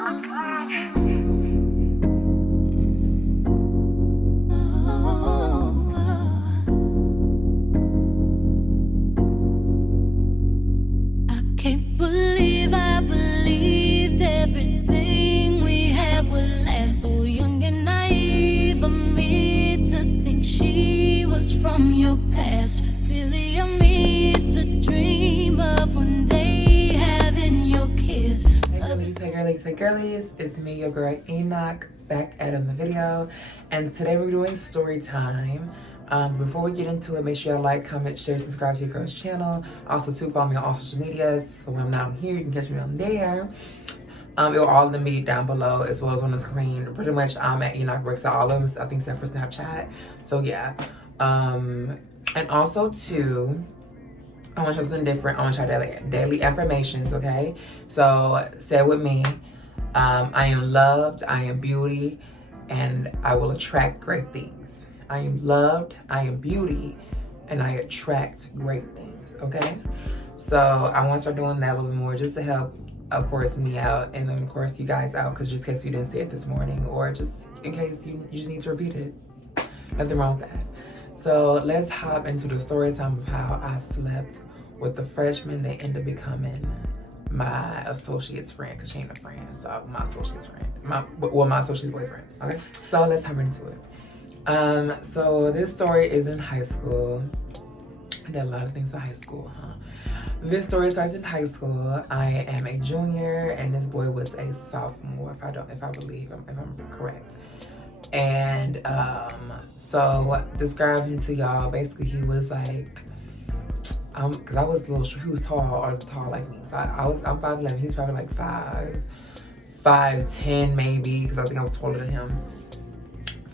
Can't believe I believed everything we had would last. So young and naive of me to think she was from your past. Silly of me to dream of one day having your kids. Hey girlies, it's me, your girl Enoch, back at another video. And today we're doing story time. Before we get into it, make sure you like, comment, share, subscribe to your girl's channel. Also, too, follow me on all social medias. So when I'm not here, you can catch me on there. It will all be down below as well as on the screen. Pretty much, I'm at Enoch Brooks at all of them, I think, except for Snapchat. So yeah. And also, too, I want to try something different. I want to try daily affirmations, okay? So say it with me. I am loved, I am beauty, and I will attract great things. I am loved, I am beauty, and I attract great things, okay? So I want to start doing that a little bit more just to help, of course, me out, and then, of course, you guys out, because just in case you didn't say it this morning, or just in case you just need to repeat it. Nothing wrong with that. So let's hop into the story time of how I slept with the freshman that ended up becoming my associate's friend, because she ain't a friend, so my associate's friend. My associate's boyfriend, okay? So let's hop into it. So this story is in high school. I did a lot of things in high school, huh? This story starts in high school. I am a junior, and this boy was a sophomore, if I'm correct. And so describe him to y'all. Basically, he was like, because I was a little short, he was tall like me. So I'm 5'11", he's probably like 5'10" maybe, because I think I was taller than him.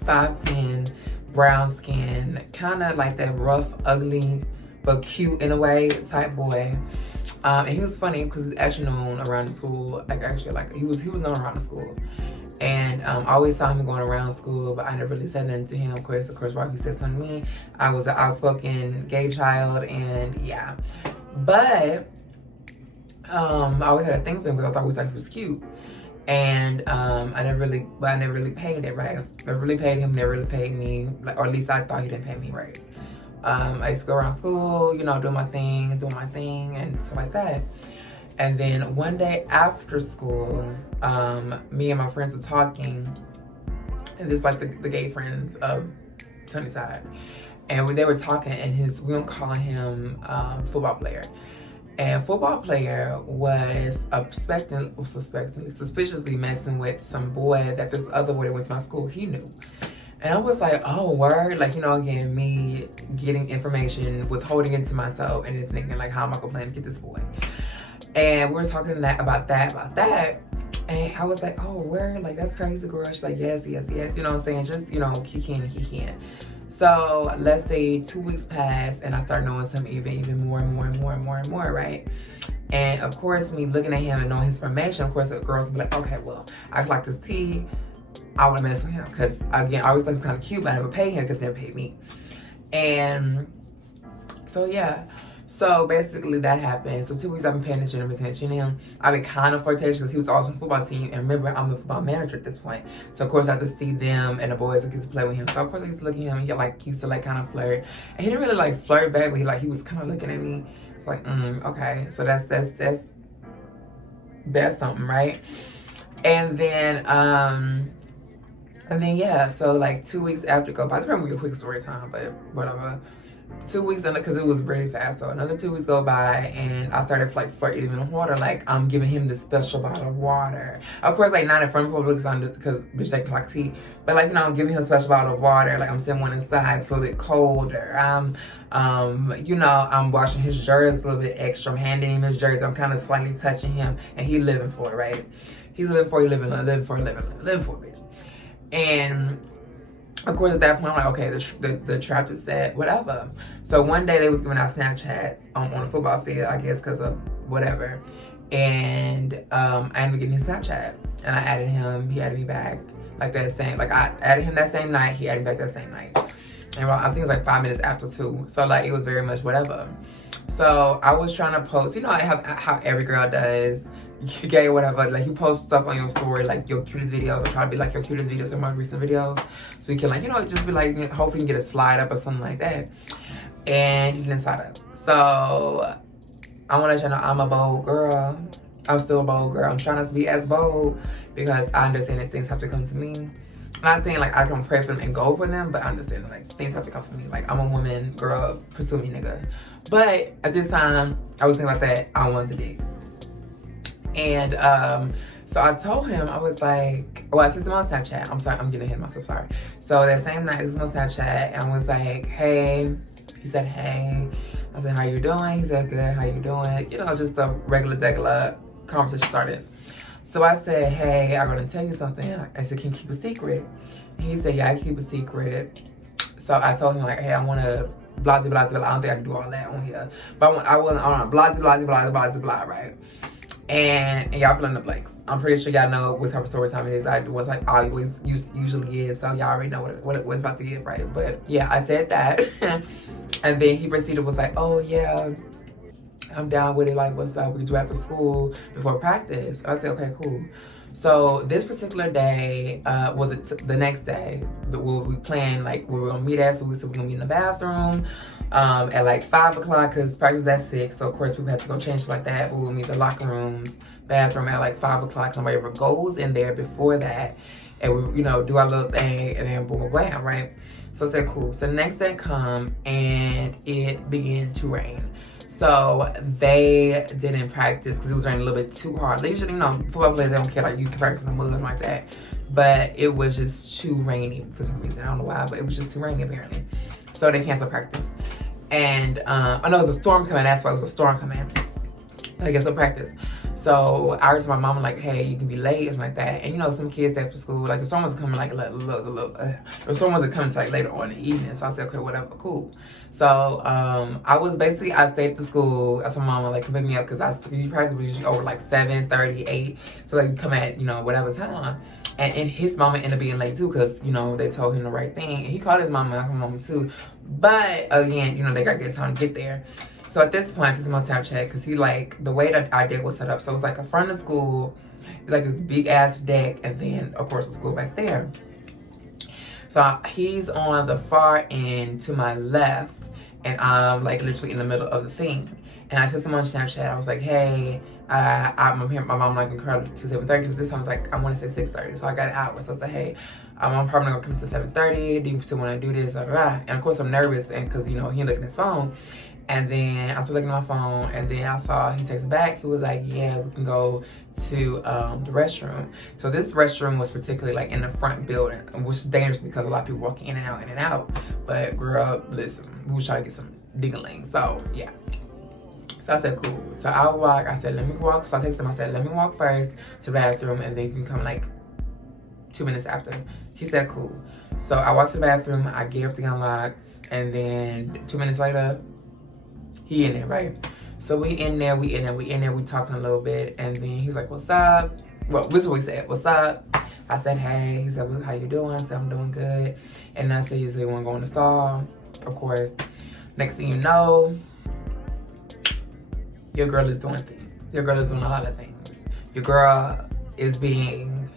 5'10", brown skin, kind of like that rough, ugly, but cute in a way type boy. And he was funny because he's actually known around the school. He was known around the school. And I always saw him going around school, but I never really said nothing to him. Of course, while he said something to me, I was an outspoken gay child, and yeah. But I always had a thing for him because I thought he was cute. And I never really paid it right. Never really paid him, never really paid me, or at least I thought he didn't pay me right. I used to go around school, doing my thing, and stuff like that. And then one day after school, me and my friends were talking, and this like the gay friends of Sunnyside, and they were talking, and we don't call him football player. And football player was suspiciously messing with some boy that this other boy that went to my school, he knew. And I was like, oh, word? Like, again, me getting information, withholding it to myself, and then thinking, like, how am I going to plan to get this boy? And we were talking about that. And I was like, oh, word? Like, that's crazy, girl. She's like, yes. You know what I'm saying? Just, he can. So let's say 2 weeks passed, and I started knowing him even more and more, right? And of course, me looking at him and knowing his information, of course, the girls would be like, okay, well, I like this tea. I want to mess with him because, again, I always thought he was kind of cute, but I never paid him because he never paid me. And so, yeah. So basically that happened. So 2 weeks I've been paying attention to him. I've been kind of flirtatious because he was also on the football team. And remember, I'm the football manager at this point. So of course I had to see them and the boys that used to play with him. So of course I used to look at him and he used to kind of flirt. And he didn't really flirt back, but he was kind of looking at me. It's like, okay. So that's something, right? And then yeah, so 2 weeks after go by, it's probably a quick story time, but whatever. 2 weeks, because it was really fast. So another 2 weeks go by, and I started flirting even with water. I'm giving him this special bottle of water. Of course, not in front of people because bitch they like tea. But I'm giving him a special bottle of water. I'm sitting one inside, it's a little bit colder. I'm washing his jersey a little bit extra. I'm handing him his jersey. I'm kind of slightly touching him, and he living for it, right? He's living for it, bitch. And of course, at that point, I'm like, okay, the trap is set, whatever. So one day they was giving out Snapchats on the football field, I guess, because of whatever. And I ended up getting his Snapchat, and I added him. He added me back I added him that same night. He added me back that same night. And I think it was 5 minutes after 2. So it was very much whatever. So I was trying to post, how every girl does. gay or whatever. Like, you post stuff on your story, like your cutest videos, or try to be like your cutest videos or most recent videos, so you can, like, you know, just be like, hopefully you can get a slide up or something like that. And he didn't slide up. So I want to let you know I'm a bold girl. I'm still a bold girl. I'm trying not to be as bold because I understand that things have to come to me. I'm not saying like I can pray for them and go for them, but I understand that like things have to come for me. Like, I'm a woman, girl, pursue me, nigga. But at this time, I was thinking about that. I wanted the dick. And so I told him, I was like, well, I sent him on Snapchat. I'm sorry, I'm getting ahead of myself, sorry. So that same night, I sent him on Snapchat and I was like, hey. He said, hey. I said, how you doing? He said, good, how you doing? You know, just a regular conversation started. So I said, hey, I'm gonna tell you something. I said, can you keep a secret? And he said, yeah, I can keep a secret. So I told him, like, hey, I wanna blah, blah, blah, blah. I don't think I can do all that on here. But I wasn't on blah, blah, blah, blah, blah, blah, right? And y'all fill in the blanks. I'm pretty sure y'all know what type of story time it is. I always usually give, so y'all already know what it's about to give, right? But yeah, I said that. And then he proceeded, was like, oh yeah, I'm down with it, like, what's up? We do after school before practice. I said, okay, cool. So this particular day, well, the next day, we planned like where we're gonna meet at. So we said we're gonna meet in the bathroom at like 5 o'clock because practice was at 6. So of course we had to go change like that. But we'll meet the locker rooms, bathroom at like 5 o'clock. Nobody ever goes in there before that, and we, you know, do our little thing, and then boom, bam, right? So I said, cool. So the next day come and it began to rain. So they didn't practice because it was raining a little bit too hard. They usually, you know, football players, they don't care, like, you can practice in the mud and like that. But it was just too rainy for some reason. I don't know why, but it was just too rainy apparently. So they canceled practice. And I know it was a storm coming. That's why it was a storm coming. I guess, no practice. So I heard my mama like, hey, you can be late and like that. And you know, some kids after school, like the storm wasn't coming like the storm wasn't coming to like later on in the evening. So I said, okay, whatever, cool. So I stayed at the school. I told my mama like, come pick me up because you practice was usually over like 7:30, 8. So like come at, you know, whatever time. And his mama ended up being late too because, you know, they told him the right thing. And he called his mama and her mama too. But again, you know, they got to get time to get there. So at this point, I took him on Snapchat because he like, the way that our deck was set up. So it was like a front of school. It's like this big ass deck. And then, of course, the school back there. So he's on the far end to my left. And I'm like literally in the middle of the thing. And I took him on Snapchat. I was like, hey, I'm here. My mom like encouraged to 7:30 because this time I was like, I want to say 6:30. So I got an hour. So I said, hey, I'm probably not gonna come to 7:30. Do you still want to do this? And of course I'm nervous, and because you know he looking at his phone. And then I started looking at my phone, and then I saw he texted back. He was like, yeah, we can go to the restroom. So this restroom was particularly like in the front building, which is dangerous because a lot of people walk in and out. But girl, listen, we was trying to get some diggling. So yeah. So I said, cool. So I walk. I said, let me walk. So I texted him. I said, let me walk first to the bathroom, and then you can come like 2 minutes after. He said, cool. So I walked to the bathroom. I gave everything unlocked, and then 2 minutes later, he in there, right? So we in there, we talking a little bit, and then he was like, what's up? Well, this is what he said, what's up? I said, hey. He said, well, how you doing? I said, I'm doing good. And I said, you want to go in the stall? Of course. Next thing you know, your girl is doing things. Your girl is doing a lot of things. Your girl is being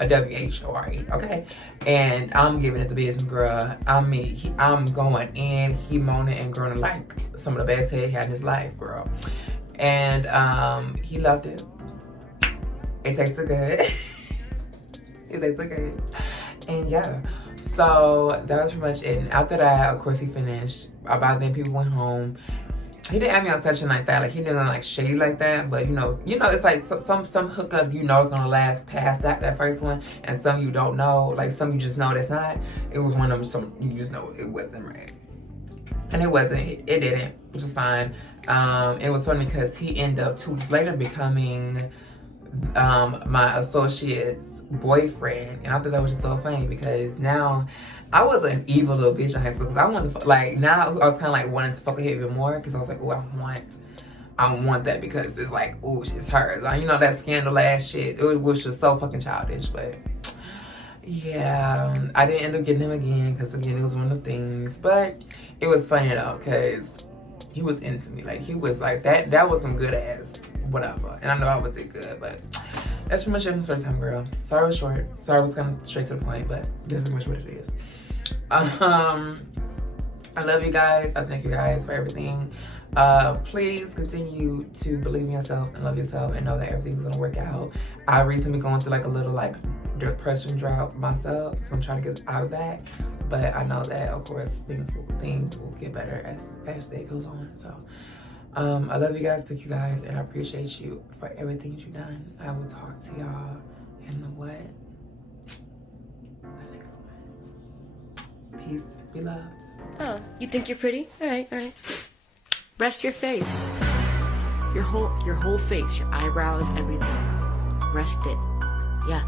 a W-H-O-R-E, okay? And I'm giving it the business, girl. I mean, I'm going in, he moaning and groaning like some of the best head he had in his life, girl. And he loved it. It tasted good. It tasted good. And yeah, so that was pretty much it. And after that, of course, he finished. About then, people went home. He didn't have me on session like that. Like, he didn't like shady like that. But you know, it's like some hookups you know is gonna last past that first one, and some you don't know. Like some you just know that's not. It was one of them. Some you just know it wasn't right, and it wasn't. It didn't, which is fine. It was funny because he ended up 2 weeks later becoming my associate's boyfriend, and I thought that was just so funny because now. I was an evil little bitch in high school because I wanted to, like, now I was kind of like wanting to fuck with him even more because I was like, oh, I want that because it's like, oh, it's hers. You know, that scandal ass shit. It was just so fucking childish, but yeah, I didn't end up getting him again because, again, it was one of the things, but it was funny though because he was into me. Like, he was like, that was some good ass whatever. And I know I was did good, but that's pretty much it in story time, girl. Sorry it was short. Sorry it was kind of straight to the point, but that's pretty much what it is. I love you guys. I thank you guys for everything. Please continue to believe in yourself and love yourself and know that everything's gonna work out. I recently going through like a little like depression drought myself, so I'm trying to get out of that. But I know that of course things will get better as the day goes on. So I love you guys, thank you guys, and I appreciate you for everything you've done. I will talk to y'all in the next one. Peace, be loved. Oh, you think you're pretty? All right, all right. Rest your face. Your whole face, your eyebrows, everything. Rest it. Yeah.